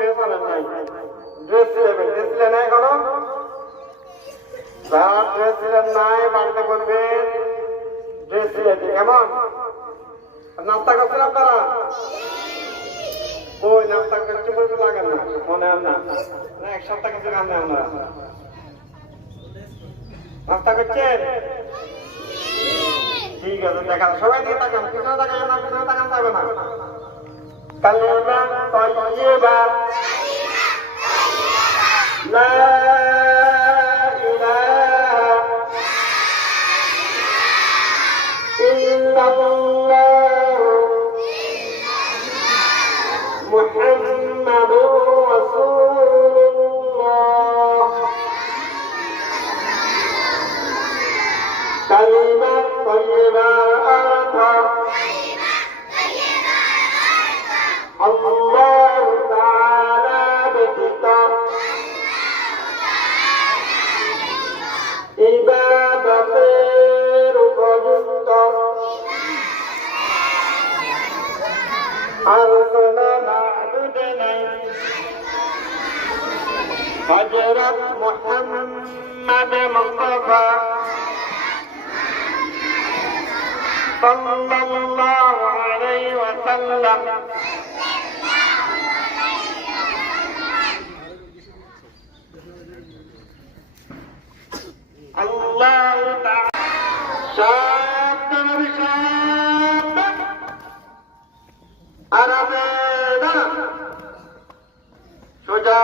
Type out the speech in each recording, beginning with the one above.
Dress আনেন নাই, dress নেবেন, ড্রেস নেন নাই কোনো যারা ড্রেস ছিলেন নাই বাড়িতে করবেন, ড্রেস ছিলেন কেমন নাস্তা করছেন আপনারা? ওই নাস্তা করতে বলতে লাগেন না, মনে হয় না এক সপ্তাহ কিছু গান নেই আমরা নাস্তা করছেন? ঠিক আছে, দেখা সবাই দিয়ে তাকান, পিছনে তাকান না, পিছনে তাকান যাবে না। কালিমা তাইয়্যিবা লা ইলাহা ইল্লাল্লাহ মুহাম্মাদুর রাসূলুল্লাহ। কালিমা তাইয়্যিবার অর্থ আল্লাহ তাআলা ব্যতীত ইবাদতের উপযুক্ত আর কোনো মাবুদ নাই। হযরত মুহাম্মদ মুস্তাফা সাল্লাল্লাহু আলাইহি ওয়াসাল্লাম আল্লাহ তাআলা শান্ত নবী শান্ত আরামে দাঁড়ান সোজা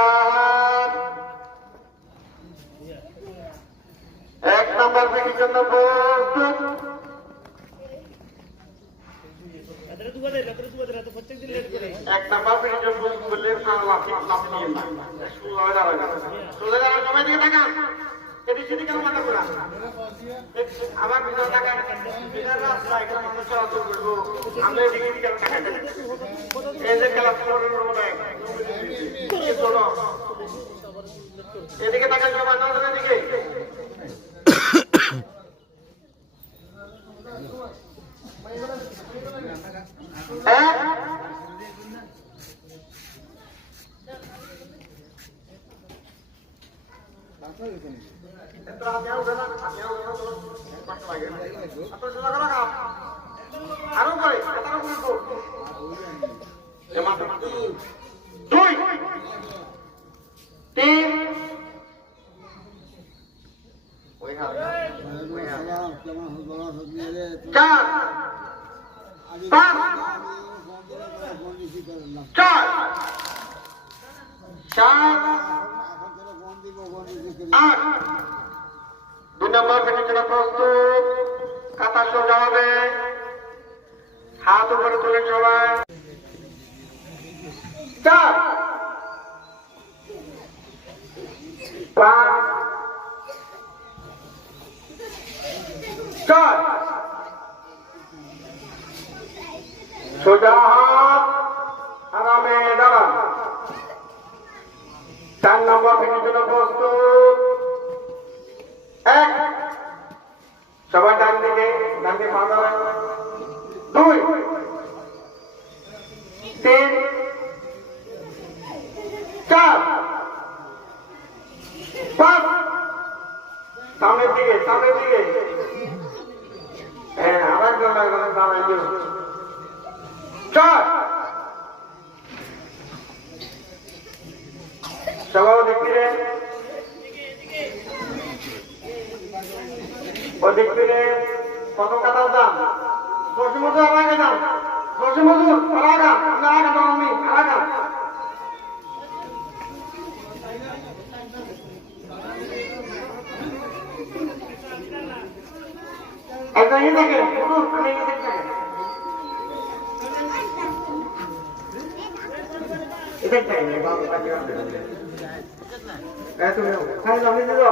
এক নম্বর পিটির জন্য প্রস্তুত। এক নম্বর পিটির জন্য বললে সোজা দাঁড়ান, সবাই দিকে তাকান, এদিক সেদিকে মাথা ঘোরান, আবার পিছনে তাকান, পিছনের রাস্তা এখানে মানুষ চলাচল করবো, আমরা এদিকে দিকে তাকান, এই যে খেলা চলো এদিকে তাকান সবাই, নজর এদিকে। আরো করে দুই তিন চার পাঁচ ছয় সাত আট। দুই নম্বর পেটির জন্য প্রস্তুত, কাতা সোজা হবে, হাত উপরে তুলে সবাই। চার পাঁচ ছয় সোজা হাত আরামে দাঁড়ান। চার নম্বর পেটির জন্য প্রস্তুত, এক সবাই ডান দিকে পা দাঁড়ান, দুই তিন চার পাঁচ সামনের দিকে হ্যাঁ আবার দাঁড়াই ছয় সবাই দেখতে ওদিক ফিরে কত কাতার দাম দশি মজুর আলাদা দাম, দশি মজুর আলাদা আলাদা দাম, আমি আলাদা একটা ইয়ে থাকে আমি ইয়ে থাকে এটা চাই না বাবু কাজে আসবে এত খাই আমি দিল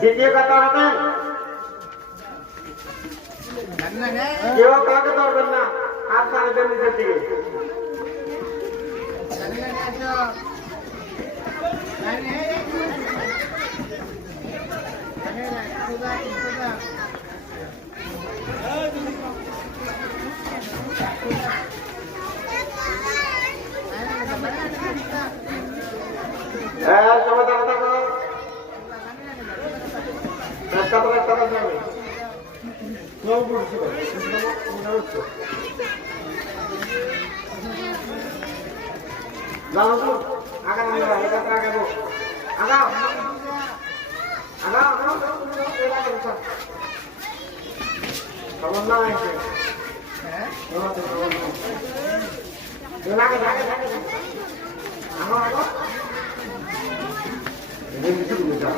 দ্বিতীয় কথা হবে কেউ কাউকে ধরবেন না, হাত ছাড়বেন নিচের দিকে। সবাই দাঁড়া থাকো একটা যাবে সব পড়ছি যাও তো আগাম এটা আগাবো আগাও আগাও খবর না আছে হ্যাঁ লাগে লাগে লাগে আগো আগো এদের কিছু বুঝা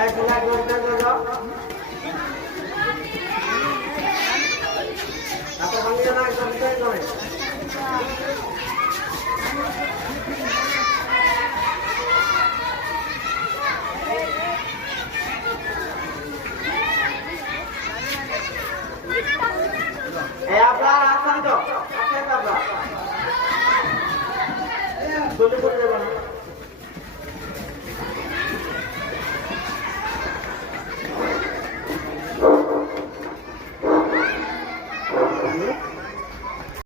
এক লাখ টাকা দাও আপনি ভাঙিয়ে না একদম বিদায় করেন আপনার রাস্তা দিত আপনার চলে পড়ে যাবেন